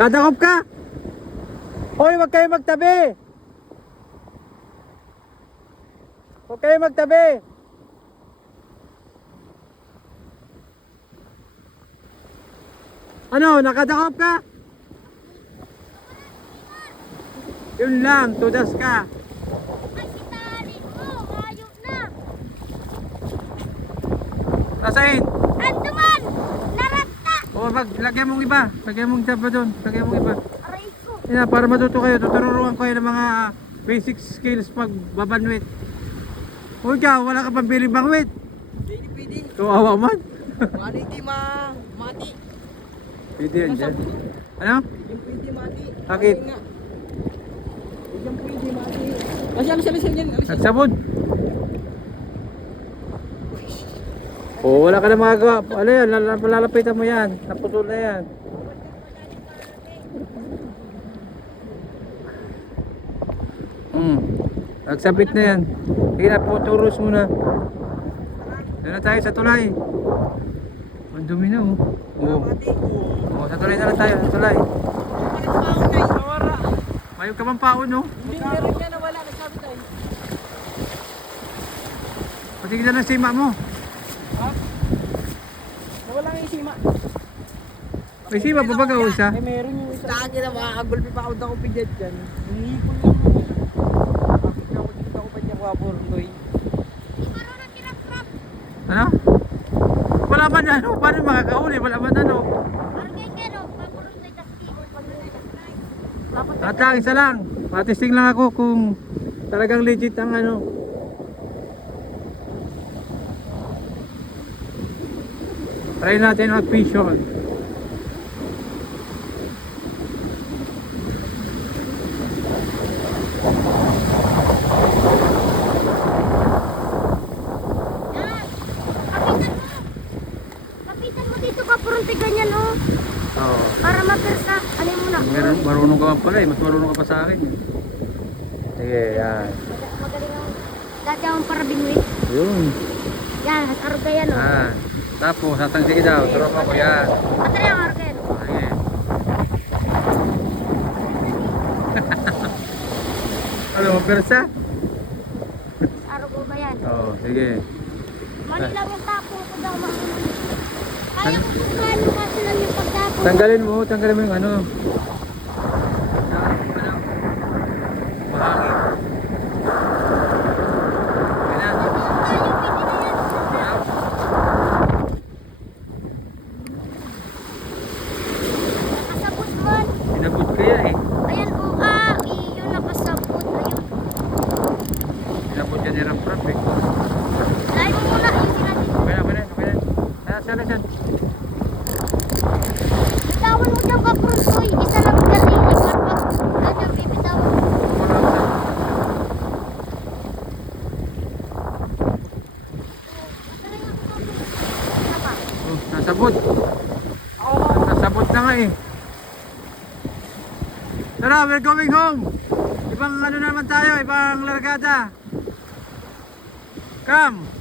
Dadakop ka? Hoy, wag kayo magtabi. Huwag kayo magtabi. Ano, nakadakop ka? Yun lang, tudas ka. Ay, si tali mo, ayok na. Nasain? Ando man, narata. O, lagyan mong iba. Lagyan mong taba doon. Lagyan mong iba. Aray ko. Yan, para matuto kayo. Tuturuan ko kayo ng mga basic skills pag babanwit. O ikaw, wala ka pang biling bangwit. Hindi pwede. Kawawa man. Mati di mati. Pwede yan dyan. Ano? Hindi pwede mati. Bakit? Hindi pwede mati. Alis yan. Nagsabod. O, wala ka na magagawa. Ano yan? Lalapitan mo yan. Naputol na yan. Nagsabit na yan. Sige na po, turos muna. Doon na tayo sa tulay. Ang dumi na oh. Oo. Oh, sa tulay na lang tayo, sa tulay. Mayroon ka bang paon no? Hindi meron niya nawala. Nagsabi tayo. Patignan ng sima mo. Nawala nga yung sima. May sima pa ba ka isa? Eh meron yung isa. Sa akin na makakagulpi pa ako daw pidyan dyan. Hihipon lang naman. Bakit na ako dito ako pa dyan waporloy. Marunong kinakrap. Ano? Wala man ano, paano makakahuli? Wala man ano. Argay ka no, paborong na kasi. At lang, isa lang. Matisting lang ako kung talagang legit ang ano. Try natin mag-vision. Yan. Kapitan mo dito ka, purong ganyan oh. Oo. Para mapersa. Ano mo na? Meron, marunong ka pala eh. Mas marunong ka pa sa akin eh. Sige, yan. Magaling ang dati akong para binwit. Yun. Yan, argay yan oh. Ah. Tapos, hatang sige daw. Turok ako yan. Atry ang argay. Sige. Ano, mapersa? Argo ba yan? Oo, sige. Mali lang yung tapong ko daw. Kaya ko kung ano kasi lang yung pagtapong. Tanggalin mo yung ano. Mahangin. Ayan na. Nakasabot man. Pinabot kaya eh. Ayan o, yun nakasabot. Ayun. Pinabot yan ni Rap-Rap eh. Lain mo muna. Ayusin natin. Okay na. Saan. Bitawan mo dyan ka, Prusoy. Isa lang galing. Ano, bibitawan mo. Oh, nasabot. Nasabot na nga eh. Tara, we're going home. Ibang ano naman tayo, ibang largada. Come.